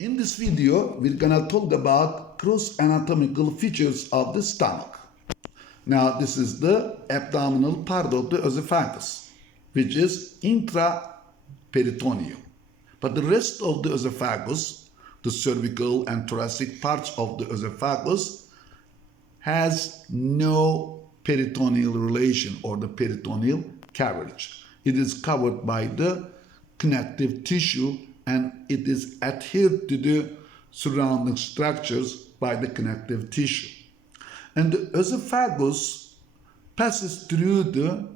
In this video, we're gonna talk about gross anatomical features of the stomach. Now, this is the abdominal part of the esophagus, which is intraperitoneum. But the rest of the esophagus, the cervical and thoracic parts of the esophagus, has no peritoneal relation or the peritoneal carriage. It is covered by the connective tissue and it is adhered to the surrounding structures by the connective tissue. And the esophagus passes through the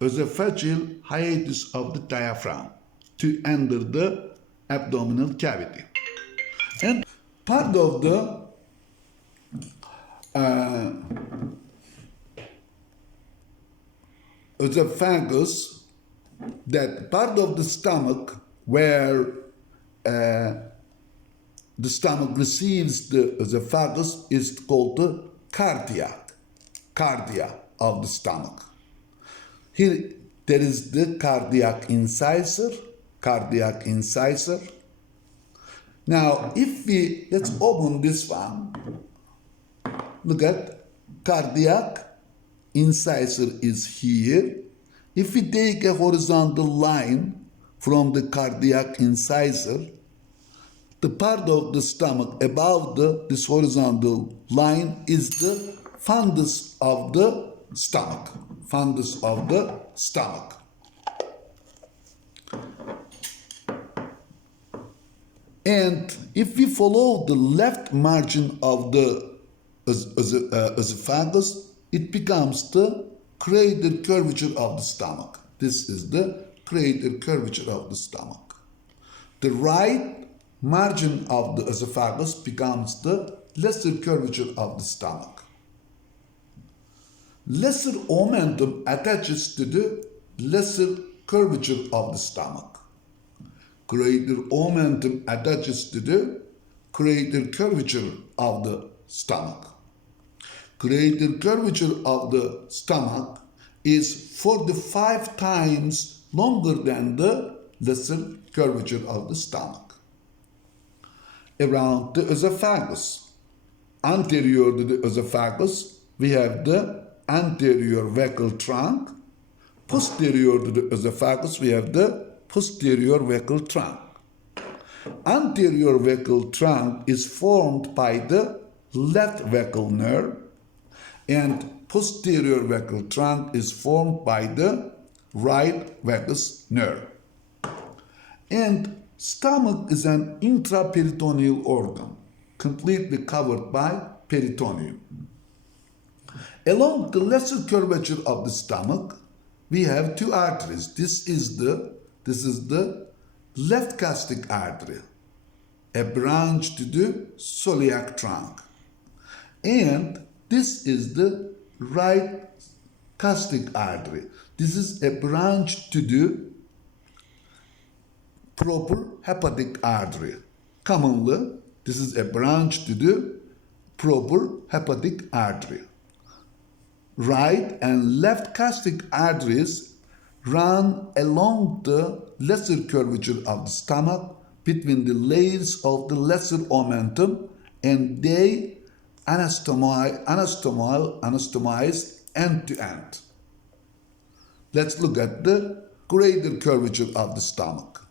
esophageal hiatus of the diaphragm to enter the abdominal cavity. And part of the esophagus, that part of the stomach where the stomach receives the esophagus is called the cardia of the stomach. Here there is the cardiac incisor. Now let's open this one. Look at cardiac incisor is here. If we take a horizontal line from the cardiac incisor, the part of the stomach above this horizontal line is the fundus of the stomach. And if we follow the left margin of the esophagus, it becomes the crater curvature of the stomach. This is the crater curvature of the stomach. The right margin of the esophagus becomes the lesser curvature of the stomach. Lesser omentum attaches to the lesser curvature of the stomach. Greater omentum attaches to the greater curvature of the stomach. Greater curvature of the stomach is 45 times longer than the lesser curvature of the stomach. Around the esophagus, anterior to the esophagus, we have the anterior vagal trunk. Posterior to the esophagus, we have the posterior vagal trunk. Anterior vagal trunk is formed by the left vagal nerve, and posterior vagal trunk is formed by the right vagus nerve. And stomach is an intraperitoneal organ, completely covered by peritoneum. Along the lesser curvature of the stomach, we have two arteries. This is the left gastric artery, a branch to the celiac trunk. And this is the right gastric artery. This is a branch to the proper hepatic artery. Commonly, this is a branch to the proper hepatic artery. Right and left gastric arteries run along the lesser curvature of the stomach between the layers of the lesser omentum, and they anastomize end to end. Let's look at the greater curvature of the stomach.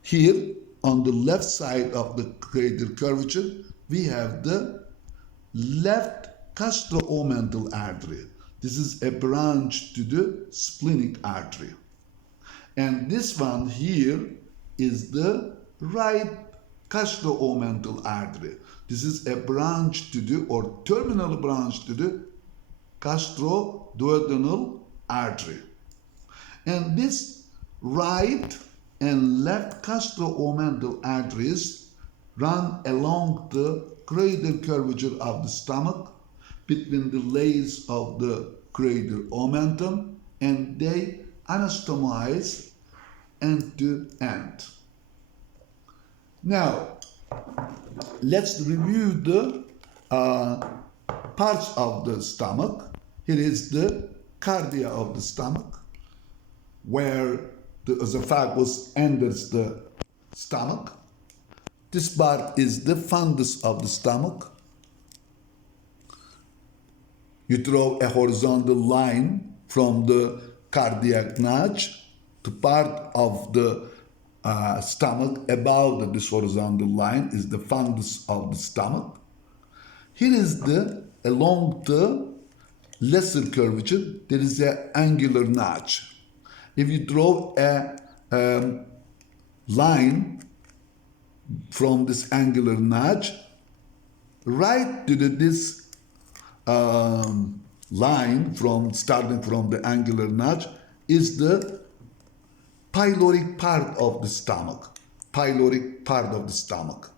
Here, on the left side of the greater curvature, we have the left gastro-omental artery. This is a branch to the splenic artery. And this one here is the right gastro-omental artery. This is a branch to the, or terminal branch to the gastroduodenal artery. And this right and left gastro-omental arteries run along the greater curvature of the stomach between the layers of the greater omentum, and they anastomize end to end. Now, let's review the parts of the stomach. Here is the cardia of the stomach, where the esophagus enters the stomach. This part is the fundus of the stomach. You draw a horizontal line from the cardiac notch to part of the stomach above this horizontal line is the fundus of the stomach. Here is along the lesser curvature, there is an angular notch. If you draw a line from this angular notch right to this line starting from the angular notch is the pyloric part of the stomach. Pyloric part of the stomach.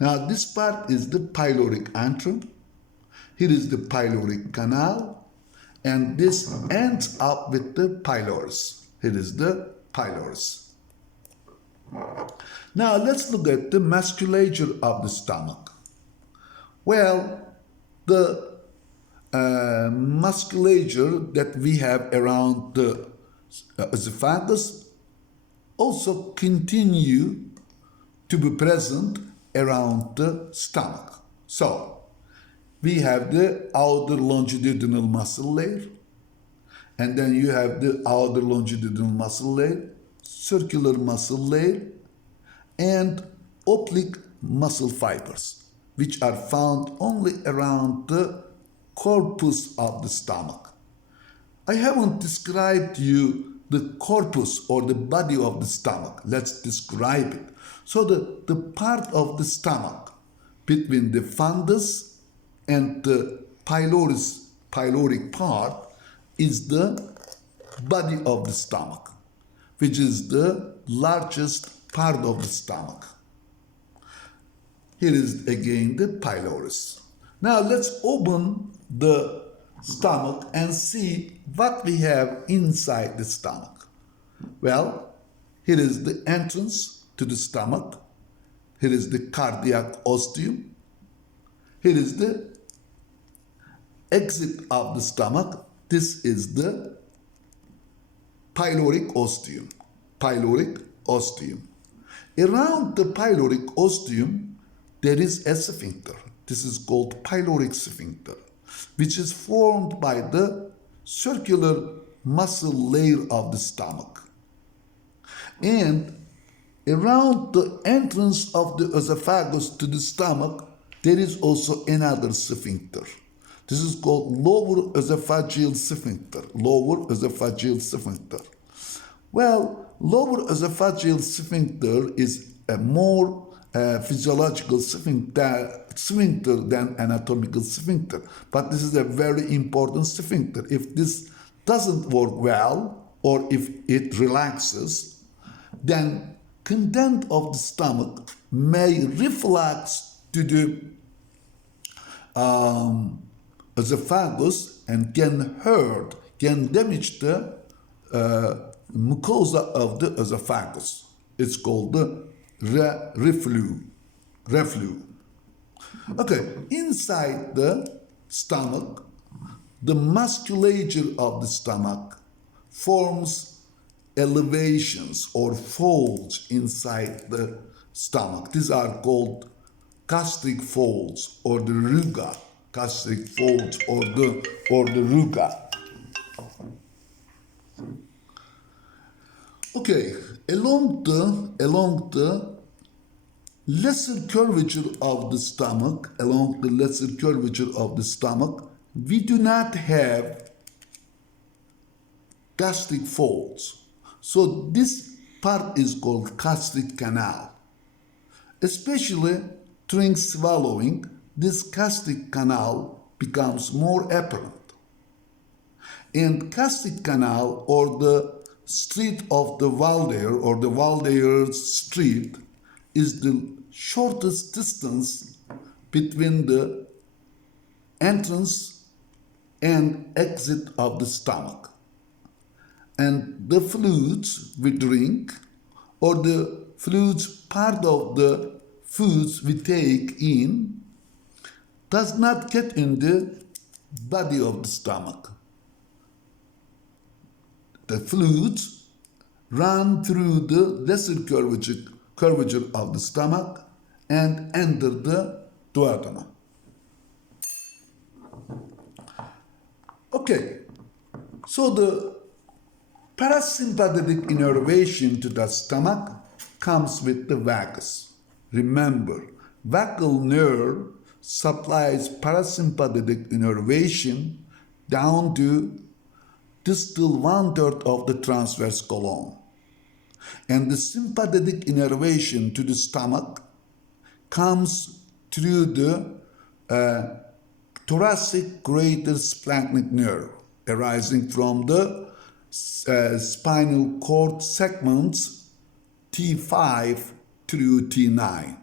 Now this part is the pyloric antrum. Here is the pyloric canal, and this ends up with the pylorus. Here is the pylorus. Now let's look at the musculature of the stomach. Well, the musculature that we have around the esophagus also continue to be present around the stomach. So, we have the outer longitudinal muscle layer, and then you have the outer longitudinal muscle layer, circular muscle layer, and oblique muscle fibers, which are found only around the corpus of the stomach. I haven't described to you the corpus or the body of the stomach. Let's describe it. So the part of the stomach between the fundus and the pyloric part is the body of the stomach, which is the largest part of the stomach. Here is again the pylorus. Now let's open the stomach and see what we have inside the stomach. Well, here is the entrance to the stomach. Here is the cardiac ostium. Here is the exit of the stomach. This is the pyloric ostium. Pyloric ostium. Around the pyloric ostium, there is a sphincter. This is called pyloric sphincter, which is formed by the circular muscle layer of the stomach. And around the entrance of the esophagus to the stomach, there is also another sphincter. This is called lower esophageal sphincter. Lower esophageal sphincter. Well, lower esophageal sphincter is a more physiological sphincter than anatomical sphincter. But this is a very important sphincter. If this doesn't work well, or if it relaxes, then content of the stomach may reflux to the esophagus and can hurt, can damage the mucosa of the esophagus. It's called the reflux. Okay, inside the stomach, the musculature of the stomach forms elevations or folds inside the stomach. These are called gastric folds or the ruga. Gastric folds or the ruga. Okay, along the lesser curvature of the stomach, we do not have gastric folds. So this part is called gastric canal. Especially during swallowing, this gastric canal becomes more apparent. And gastric canal, or the street of the Waldeyer, or the Waldeyer's street, is the shortest distance between the entrance and exit of the stomach. And the fluids we drink, or the fluids part of the foods we take in, does not get in the body of the stomach. The fluids run through the lesser curvature of the stomach and enter the duodenum. Okay, so the parasympathetic innervation to the stomach comes with the vagus. Remember, vagal nerve supplies parasympathetic innervation down to distal 1/3 of the transverse colon. And the sympathetic innervation to the stomach comes through the thoracic greater splanchnic nerve arising from the spinal cord segments T5 through T9.